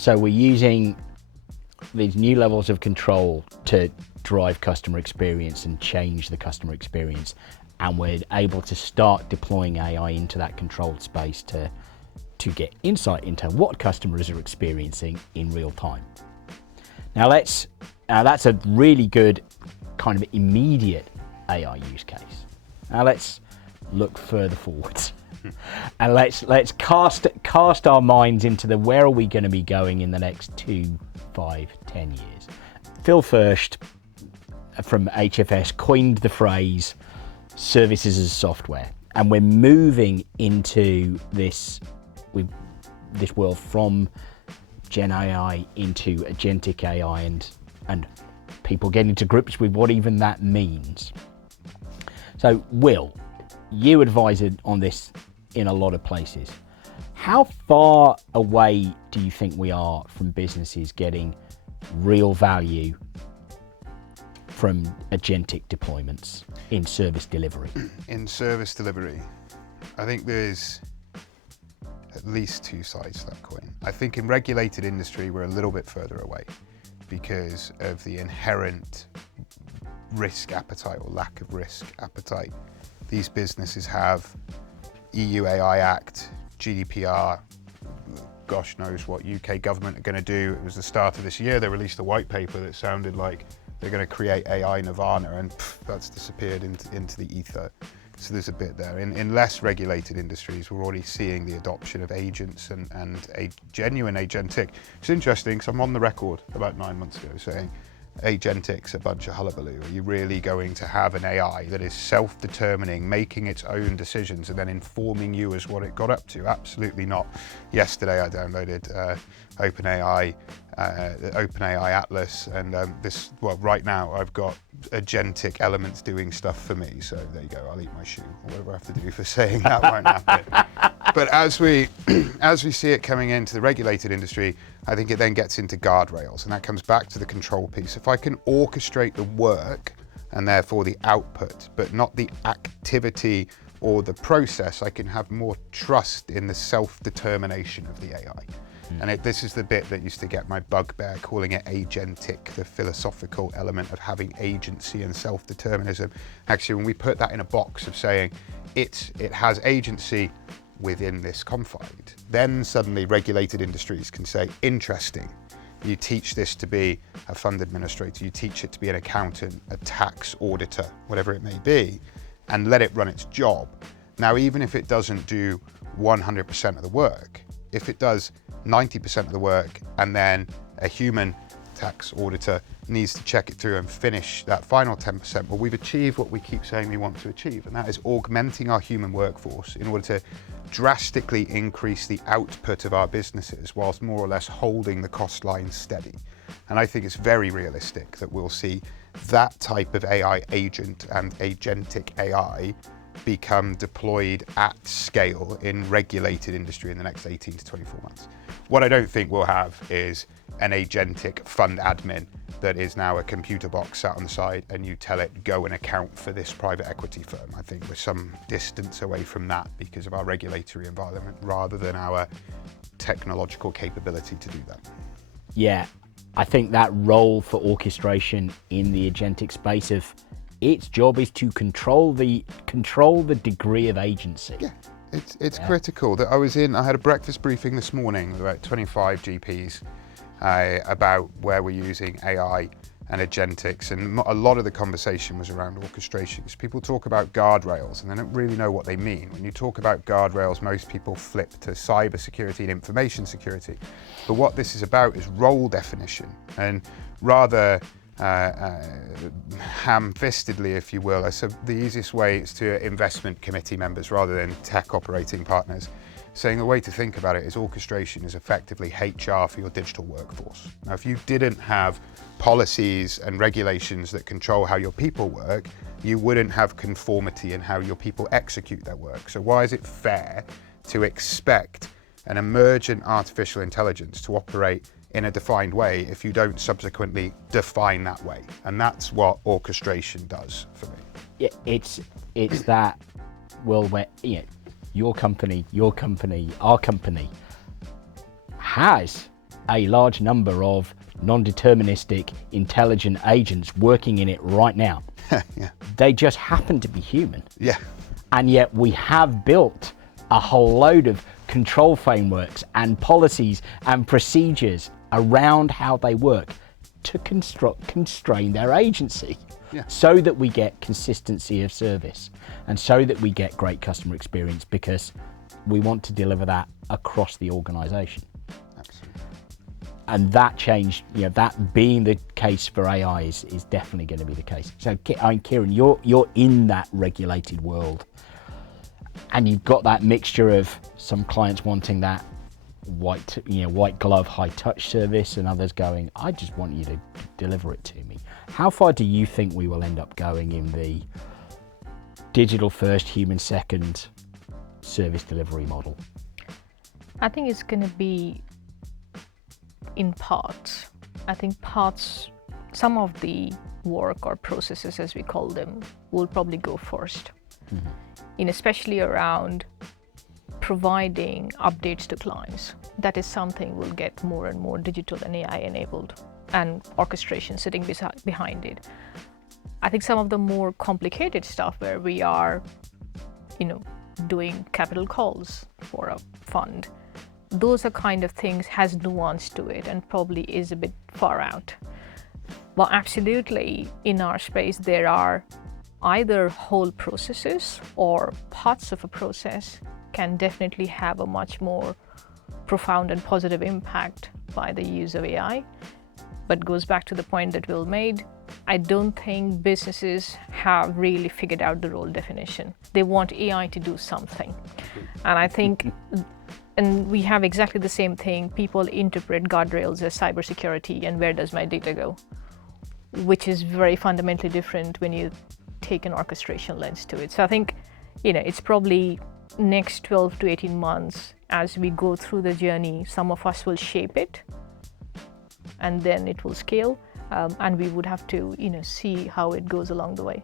So we're using these new levels of control to drive customer experience and change the customer experience. And we're able to start deploying AI into that controlled space to get insight into what customers are experiencing in real time. Now that's a really good kind of immediate AI use case. Now let's look further forwards. And let's cast our minds into where are we going to be going in the next 2, 5, 10 years. Phil First from HFS coined the phrase services as software, and we're moving into this world from Gen AI into Agentic AI and people getting to grips with what even that means. So Will, you advise on this in a lot of places. How far away do you think we are from businesses getting real value from agentic deployments in service delivery? In service delivery, I think there's at least two sides to that coin. I think in regulated industry, we're a little bit further away because of the inherent risk appetite or lack of risk appetite. These businesses have EU AI Act, GDPR, gosh knows what UK government are going to do. It was the start of this year, they released a white paper that sounded like they're going to create AI nirvana, and that's disappeared into the ether. So there's a bit there. In less regulated industries, we're already seeing the adoption of agents and a genuine agentic. It's interesting because I'm on the record about 9 months ago saying agentic's a bunch of hullabaloo. Are you really going to have an AI that is self-determining, making its own decisions and then informing you as what it got up to? Absolutely not. Yesterday I downloaded OpenAI Atlas, and right now I've got agentic elements doing stuff for me. So there you go, I'll eat my shoe, or whatever I have to do for saying that won't happen. But as we see it coming into the regulated industry, I think it then gets into guardrails, and that comes back to the control piece. If I can orchestrate the work and therefore the output, but not the activity or the process, I can have more trust in the self-determination of the AI. And this is the bit that used to get my bugbear, calling it agentic, the philosophical element of having agency and self-determinism. Actually, when we put that in a box of saying it has agency within this confine, then suddenly regulated industries can say, interesting, you teach this to be a fund administrator, you teach it to be an accountant, a tax auditor, whatever it may be, and let it run its job. Now, even if it doesn't do 100% of the work, if it does 90% of the work and then a human tax auditor needs to check it through and finish that final 10%, well, we've achieved what we keep saying we want to achieve, and that is augmenting our human workforce in order to drastically increase the output of our businesses whilst more or less holding the cost line steady. And I think it's very realistic that we'll see that type of AI agent and agentic AI become deployed at scale in regulated industry in the next 18 to 24 months. What I don't think we'll have is an agentic fund admin that is now a computer box sat on the side and you tell it, go and account for this private equity firm. I think we're some distance away from that because of our regulatory environment rather than our technological capability to do that. Yeah, I think that role for orchestration in the agentic space of its job is to control the degree of agency. Yeah, it's critical. That I had a breakfast briefing this morning with about 25 GPs about where we're using AI and agentics, and a lot of the conversation was around orchestration. Because people talk about guardrails and they don't really know what they mean. When you talk about guardrails, most people flip to cybersecurity and information security. But what this is about is role definition, and rather ham-fistedly, if you will. So the easiest way is to investment committee members rather than tech operating partners, saying the way to think about it is orchestration is effectively HR for your digital workforce. Now, if you didn't have policies and regulations that control how your people work, you wouldn't have conformity in how your people execute their work. So why is it fair to expect an emergent artificial intelligence to operate in a defined way if you don't subsequently define that way? And that's what orchestration does for me. Yeah, it's that world where your company, our company has a large number of non-deterministic intelligent agents working in it right now. Yeah. They just happen to be human. Yeah. And yet we have built a whole load of control frameworks and policies and procedures around how they work to constrain their agency. Yeah. So that we get consistency of service and so that we get great customer experience, because we want to deliver that across the organization. Absolutely. And that change, that being the case for AI is definitely going to be the case. So, Kiran, you're in that regulated world, and you've got that mixture of some clients wanting that white glove, high touch service, and others going, I just want you to deliver it to me. How far do you think we will end up going in the digital first, human second service delivery model? I think it's going to be in parts. I think some of the work or processes, as we call them, will probably go first. Especially around providing updates to clients. That is something will get more and more digital and AI enabled, and orchestration sitting behind it. I think some of the more complicated stuff where we are, doing capital calls for a fund, those are kind of things has nuance to it and probably is a bit far out. Well, absolutely, in our space, there are either whole processes or parts of a process can definitely have a much more profound and positive impact by the use of AI. But goes back to the point that Will made, I don't think businesses have really figured out the role definition. They want AI to do something. And I think, and we have exactly the same thing, people interpret guardrails as cybersecurity and where does my data go? Which is very fundamentally different when you take an orchestration lens to it. So I think, it's probably next 12 to 18 months as we go through the journey, some of us will shape it and then it will scale, and we would have to, see how it goes along the way.